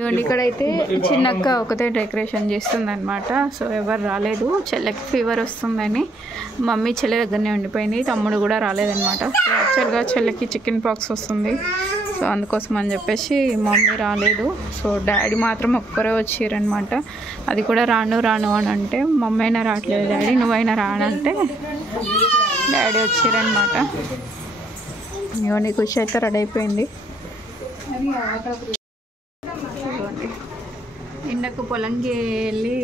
ఇవ్వండి ఇక్కడైతే చిన్నక్క ఒకటే డెకరేషన్ చేస్తుంది అనమాట. సో ఎవరు రాలేదు, చెల్లెకి ఫీవర్ వస్తుందని మమ్మీ చెల్లె దగ్గరనే ఉండిపోయింది, తమ్ముడు కూడా రాలేదనమాట. సో యాక్చువల్గా చెల్లెకి చికెన్ పాక్స్ వస్తుంది, సో అందుకోసం అని చెప్పేసి మమ్మీ రాలేదు. సో డాడీ మాత్రం ఒక్కరే వచ్చిరనమాట. అది కూడా రాను రాను అని అంటే మమ్మీ అయినా రావట్లేదు, డాడీ నువ్వైనా రానంటే డాడీ వచ్చిరనమాట. ఇవ్వండి ఖుషి అయితే రెడీ అయిపోయింది. ఇండకు పొలంకి వెళ్ళి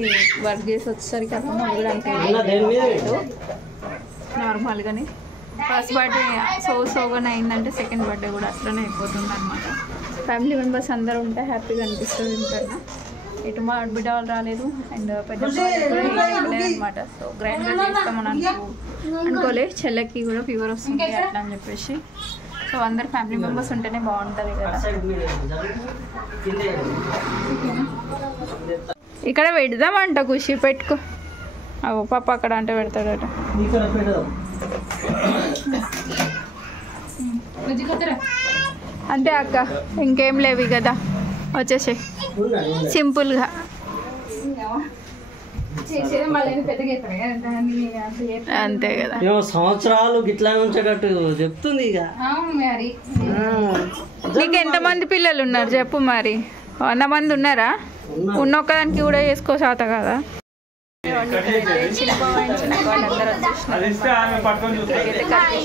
వర్క్ చేసి వచ్చేసరికి అతను కూడా అంతే నార్మల్గానే. ఫస్ట్ బర్త్డే సోగానే అయిందంటే సెకండ్ బర్త్డే కూడా అట్లనే అయిపోతుంది అనమాట. ఫ్యామిలీ మెంబర్స్ అందరూ ఉంటే హ్యాపీగా అనిపిస్తుంది ఇంకన్నా. ఇటు మా బిడ్డ వాళ్ళు రాలేదు అండ్ పెద్ద అనమాట. సో గ్రాండ్గా చేస్తామని అనుకోలే, చెల్లెకి కూడా ఫీవర్ వస్తుంది అట్లా అని చెప్పేసి. సో అందరు ఫ్యామిలీ మెంబర్స్ ఉంటేనే బాగుంటుంది కదా. ఇక్కడ పెడదామంట ఖుషి, పెట్టుకో. అవు పాప అక్కడ అంటే పెడతాడట. అంతే అక్క, ఇంకేం లేవు కదా, వచ్చేసే సింపుల్గా. అంతే కదా, సంవత్సరాలు గిట్లా ఉంచేటట్టు చెప్తుంది. ఇక నీకు ఎంతమంది పిల్లలు ఉన్నారు చెప్పు మరి? 100 మంది ఉన్నారా? ఉన్నొక్కదానికి కూడా చేసుకో శాత కదా.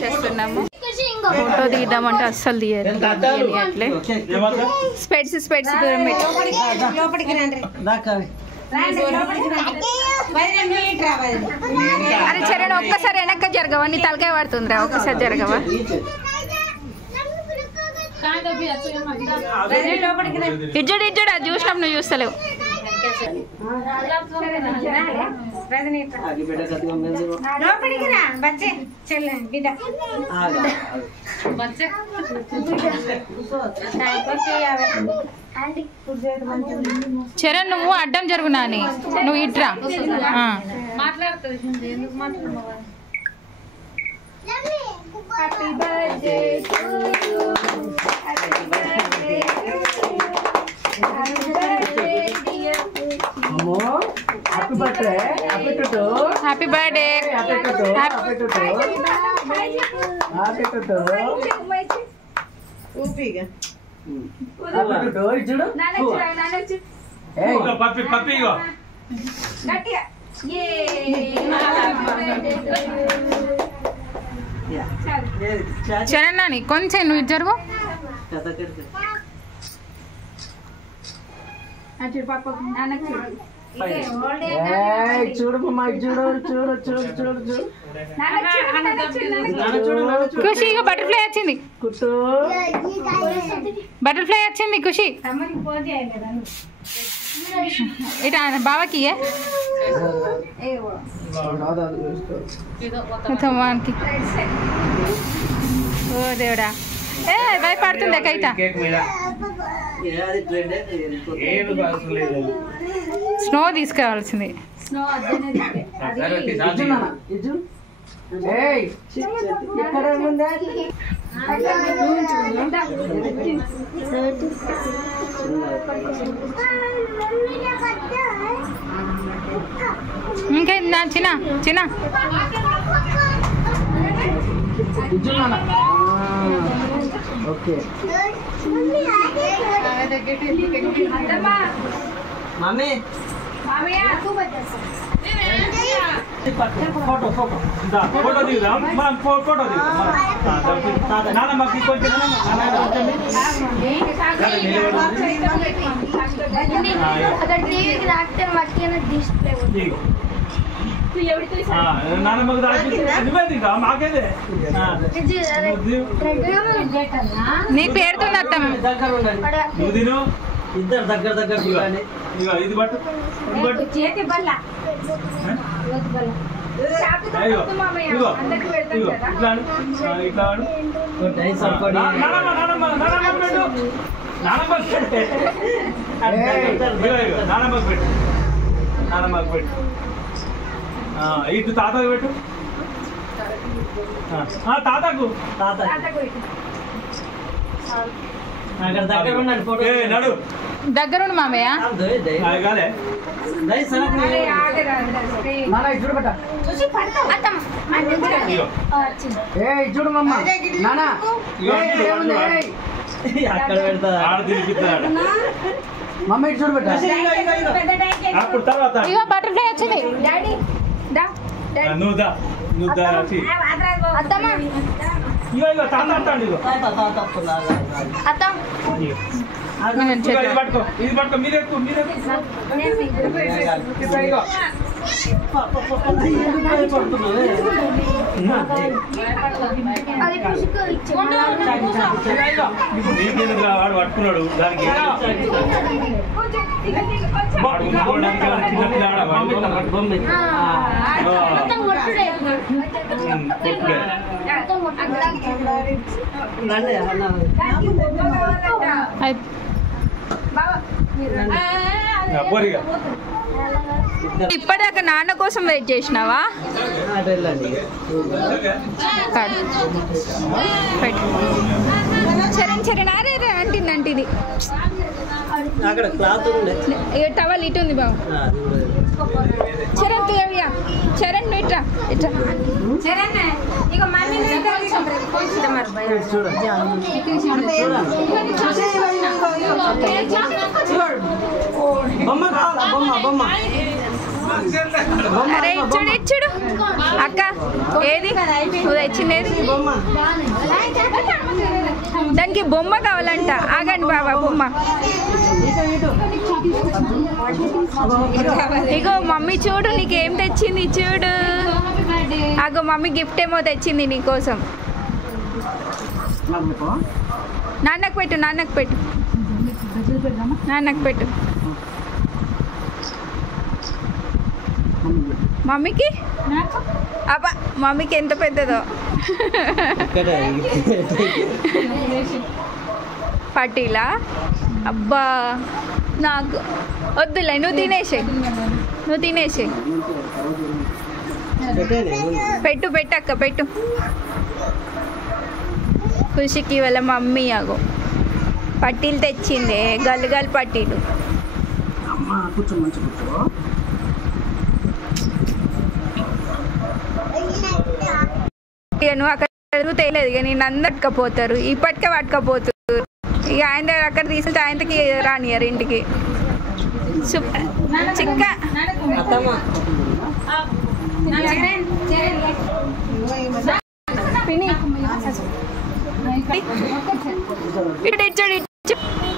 చేస్తున్నాము, ఫోటో దిగుదామంటే అస్సలు తీయాలి అట్లే. స్పెట్స్ దూరం పెట్టి. అరే చరణ్ ఒక్కసారి వెనక్క జరగవా, నీ తలకాయ పడుతుందిరా, ఒక్కసారి జరగవా. ఇజ్జుడు అది చూసినాం, నువ్వు చూస్తలేవు. చరణ్ నువ్వు అడ్డం జరుగునా అని, నువ్వు ఇట్రా. Happy birthday. చరణ్ నాని కొంచెం నువ్వు జరుగు. ఖుషి ఇక బటర్ఫ్లై వచ్చింది, బటర్ఫ్లై వచ్చింది ఖుషి. ఇట బావకి ఓ దేవుడా, ఏ భయపడుతుంది కైత. స్నో తీసుకోవాల్సింది. ఇంకేందా చిన్న చిన్న ఓకే మమ్మీ ఫోటో ఫోటో దిగుదాం మనం, ఫోటో దిగుదాం. నానమ్మకి కొంచెం నానమ్మకి నువ్వే దిగా మాకేదే. నీ పేరుతో దగ్గర ఉండండి, నువ్వు తిను, ఇద్దరు దగ్గర దగ్గర. ఇది పట్టు, చేతి బల్ల నానమ్మకి పెట్టు, ఇటు తాతకు పెట్టు, తాతకు అక్కడ దగ్గర ఉండండి. ఫోటో నడు దగ్గరుండి మామయ్య. కాలే చూడు మమ్మ నానా అక్కడ పెడతా ఆడ తిరిగిస్తాడు మమ్మ ఇటు చూడు పెట్టా అప్పుడు తర్వాత ఇగో బటర్ఫ్లై వచ్చింది. నువ్వు దా ఇగో తాత అంటాడు ఇగో ఇది పట్టుకో మీరు ఎక్కువ వాడు పట్టుకున్నాడు దానికి ఇప్పటిదాకా నాన్న కోసం వెయిట్ చేసినావా? చరణ్ చరణ్ అరే రే అంటింది అక్కడ క్లాత్ టవల్ ఇటు ఉంది బాబు. చరణ్ తుయ్యా చరణ్ నువ్వు ఇట్రా ఇట్రా. చరణ్ ఇక మమ్మీ బొమ్మ కావాలా బొమ్మ అరే ఇచ్చుడు ఇచ్చుడు అక్క ఏది నువ్వు తెచ్చిందేది? దానికి బొమ్మ కావాలంట. ఆగండి బాబా బొమ్మ. ఇగో మమ్మీ చూడు నీకేం తెచ్చింది చూడు. అగో మమ్మీ గిఫ్ట్ ఏమో తెచ్చింది నీకోసం. నాన్నకు పెట్టు నాన్నకు పెట్టు నాన్నకు పెట్టు. మమ్మీకి అబ్బా మమ్మీకి ఎంత పెద్దదో. పట్టీలా అబ్బా నాకు వద్దులే నువ్వు తినేసే పెట్టు పెట్టక్క పెట్టు. ఖుషికి వాళ్ళ మమ్మీ అగో పట్టీలు తెచ్చింది గల్లు పట్టీలు. ఇక నువ్వు అక్కడ తెలియదు ఇక నేను అందట్టుకపోతారు ఇప్పటికే పట్టుకపోతారు. ఇక ఆయన దగ్గర అక్కడ తీసుకెళ్తే ఆయనకి రానియరు ఇంటికి. చిక్క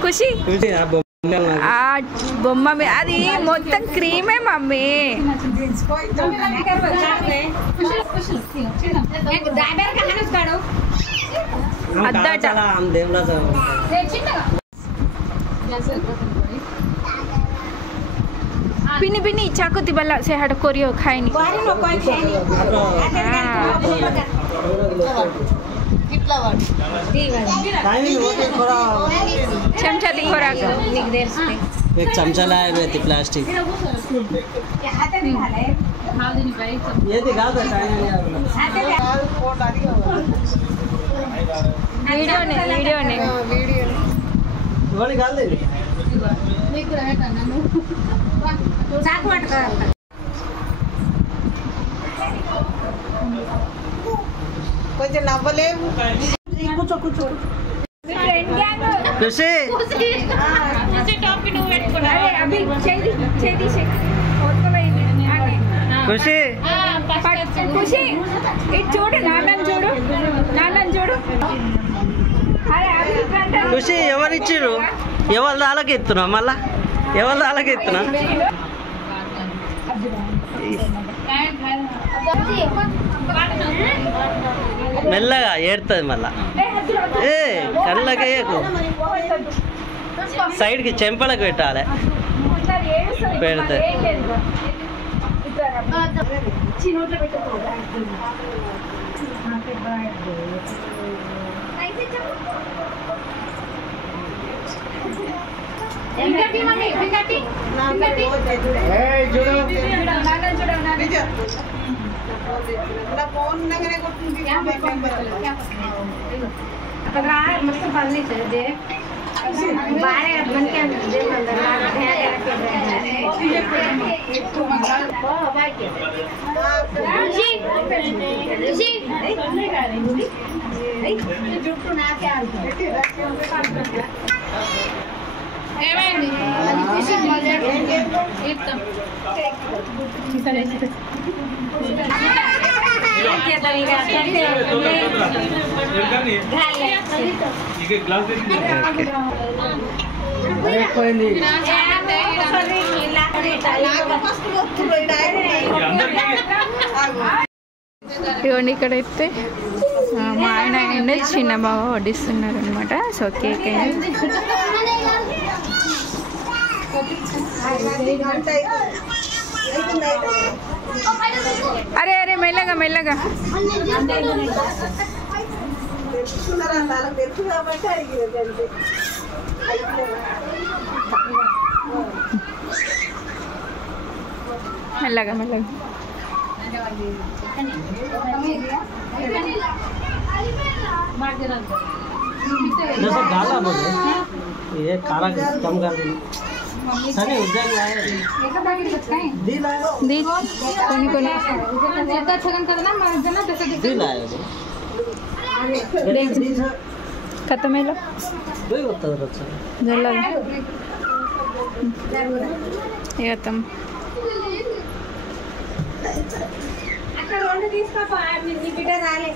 ఖుషి ఆ బొమ్మ అది మొత్తం క్రీమే మమ్మీ. అద్దట पिनी चाकू तिबला से हट कोरियो खाई नहीं चमचा दिखोरा एक चमचा लाया हुआ थी प्लास्टिक ये दिखा दो वीडियो ने वो निकाल दे కొంచెం నవ్వలేవు కూర్చో కూర్చో खुशी खुशी ఖుషి ఇటు చూడు నాన్నని చూడు ఖుషి ఎవరు ఇచ్చిర్రు ఎవరు దాళ్ళకి ఎత్తున్నా మళ్ళా ఎవరు దాళ్ళకి ఎత్తున్నా మెల్లగా ఏడుతుంది మళ్ళా ఏ కళ్ళకి వేయకు సైడ్కి చెంపలకు పెట్టాలి పెడితే నా ఫోన్ దగ్గరే కొట్టింది मस्त ఏమైంది ఇవ్వండి ఇక్కడైతే మా ఆయన అండ్ చిన్న బావ వడ్డిస్తున్నారు అనమాట. సో కేక్ అయింది. అరే అరే మెల్లగా మెల్లగా. మెల్లగా మెల్లగా. गाला मुझे ये काला कम कर दी सनी उज्जैन लाए दी लाए दी कोनी कोनी दी लाए खत्म है लो कोई होता है अच्छा जल्ला ये खत्म. అక్కడ రెండు తీసుకోపా నీ బిడ్డ రాలే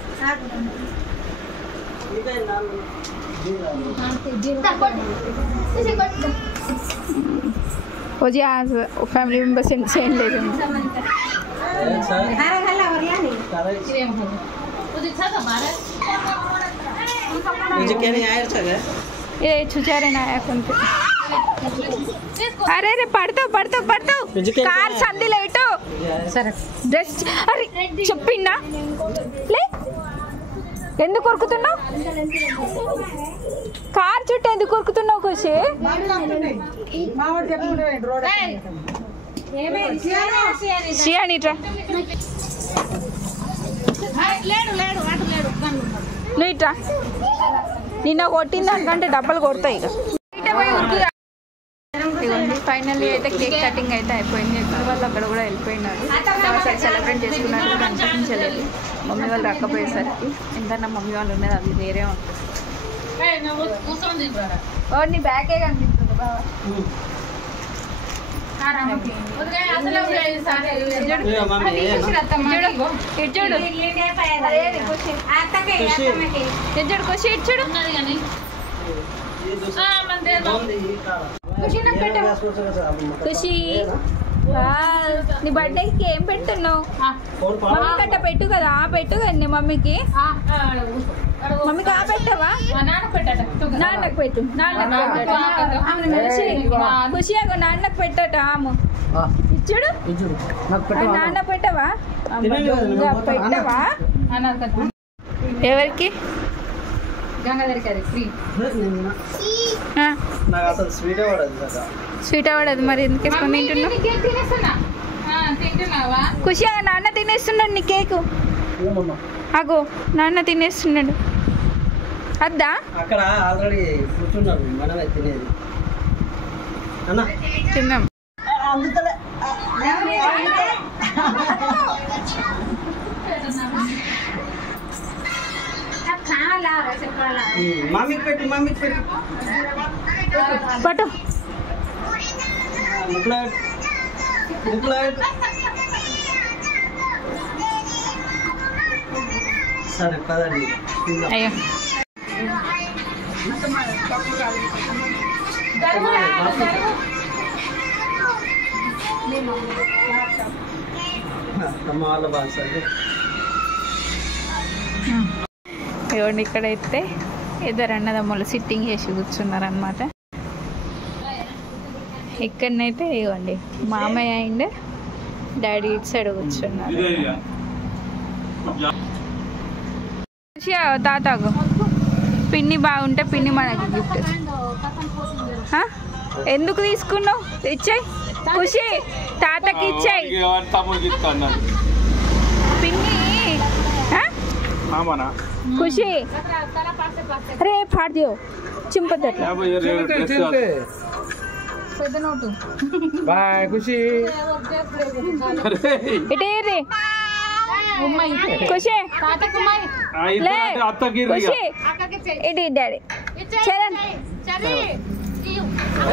वो जी आज फैमिली मेंबर्स सेंड ले रहे हैं. मुझे क्या नहीं आया था ये छुचारे ना आया कौन पे. अरे अरे पढ़तो पढ़तो पढ़तो कार संदी लेटो డ్రెస్. అరే చెప్పిండా లే ఎందుకు కొరుకుతున్నావు? కార్ చుట్టూ ఎందుకు కొరుకుతున్నావు? కోసి నువ్వు ఇట్రా. నిన్న కొట్టింది దానికంటే డబ్బలు కొడతాయి. ఇక ఇదిగోండి ఫైనల్లీ అయితే కేక్ కటింగ్ అయితే అయిపోయింది. ఎక్కడ వాళ్ళు అక్కడ కూడా వెళ్ళిపోయినారు. ఒకసారి సెలబ్రేట్ చేసుకున్నారు కూడా అనిపించలేదు. మమ్మీ వాళ్ళు రాకపోయేసరికి ఎంత నా మమ్మీ వాళ్ళు ఉన్నది అది వేరే ఉంటుంది. నీ బ్యాగే కనిపిస్తుంది బాబా. ఖుషి నీ బర్త్డేకి ఏం పెడుతున్నావు? మమ్మీ కట్ట పెట్టు కదా. పెట్టు కదా నీ మమ్మీకి. మమ్మీకి ఆ పెట్టవా? నాన్నకు పెట్టు. ఖుషి అగో నాన్నకు పెట్టట. ఆమె ఇచ్చుడు నాన్న పెట్టవా? పెట్టవా? ఎవరికి? స్వీట్ అవ్వడదు మరి ఎందుకు వేసుకొని తింటున్నావు? ఖుషి నాన్న తినేస్తున్నాడు నీ కేకు. అగో నాన్న తినేస్తున్నాడు. అద్దా అక్కడ ఆల్రెడీ కూర్చున్నారు మనమే తినేది అన్న తిందాం. మమ్మీకి పెట్టు పట్టు. సరే పదండి. అయ్యో వాళ్ళ బాగా సరే. ఇవ్వండి ఇక్కడైతే ఇద్దరు అన్నదమ్ములు సిట్టింగ్ చేసి కూర్చున్నారనమాట. ఇక్కడనైతే ఇవ్వండి మామయ్య అండ్ డాడీ ఇటు సైడ్ కూర్చున్నారు. తాతకు పిన్ని బాగుంటే పిన్ని మనకి గిఫ్ట్. ఎందుకు తీసుకున్నావు? ఇచ్చాయి ఖుషి తాతకి ఇచ్చాయి. పిన్ని ఖుషి రే फाड़ दियो చింపద్దు అట్లా. పెద్ద నోటు బాయ్ ఖుషి ఇటే రే ఖుషి లే ఖుషి ఇటు డాడీ చరణ్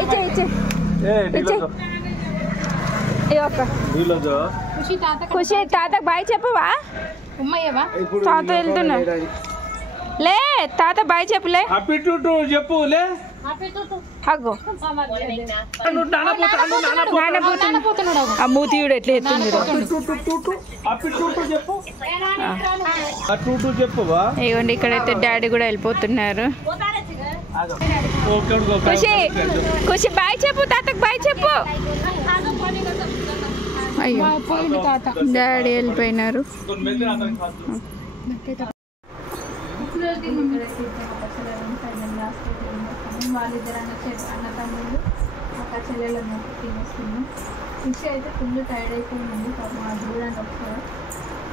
ఇచ్చే ఇచ్చే ఇచ్చే ఖుషి తాతకు బాయ్ చెప్పవా? తాత వెళ్తున్నా లే తాత బాయ్ చెప్పులే చెప్పు లే అగో ఆ మూతియుడు ఎట్లా ఎత్తుంది చెప్పవా? ఇవ్వండి ఇక్కడైతే డాడీ కూడా వెళ్ళిపోతున్నారు. ఖుషి ఖుషి బాయ్ చెప్పు తాతకు బాయ్ చెప్పు. అయ్యో డాడీ వెళ్ళిపోయినారు. వాళ్ళిద్దరు అన్న తమ్ముళ్ళు ఒక చెల్లెలను తినేస్తున్నాం. ఖుషి అయితే ఫుల్ టైర్డ్ అయిపోయింది. పాపం ఆ చూడండి ఒకసారి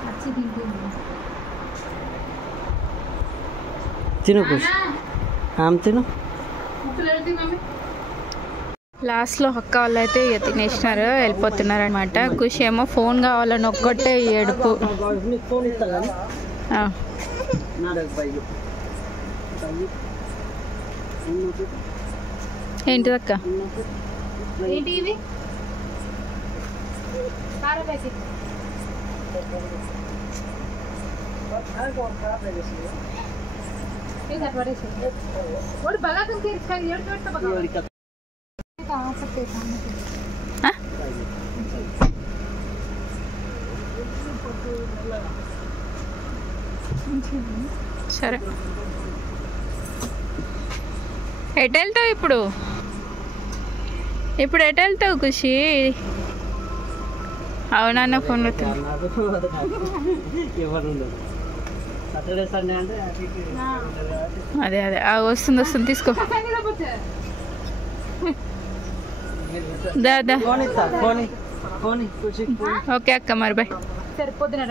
వచ్చి తింటుంది. తిను ఖుషి ఆమె తిను. లాస్ట్లో అక్క వాళ్ళు అయితే ఇక తినేసినారు వెళ్ళిపోతున్నారు అనమాట. ఖుషి ఏమో ఫోన్ కావాలని ఒక్కటే ఏడుపు. ఏంటిది అక్క? సరే ఎటు వెళ్తావు ఇప్పుడు? ఇప్పుడు ఎటు వెళ్తావు ఖుషి? అవునన్న ఫోన్ అదే అదే వస్తుంది వస్తుంది తీసుకో. దాదా ఓకే అక్క మరి బాయ్. సరే పొద్దున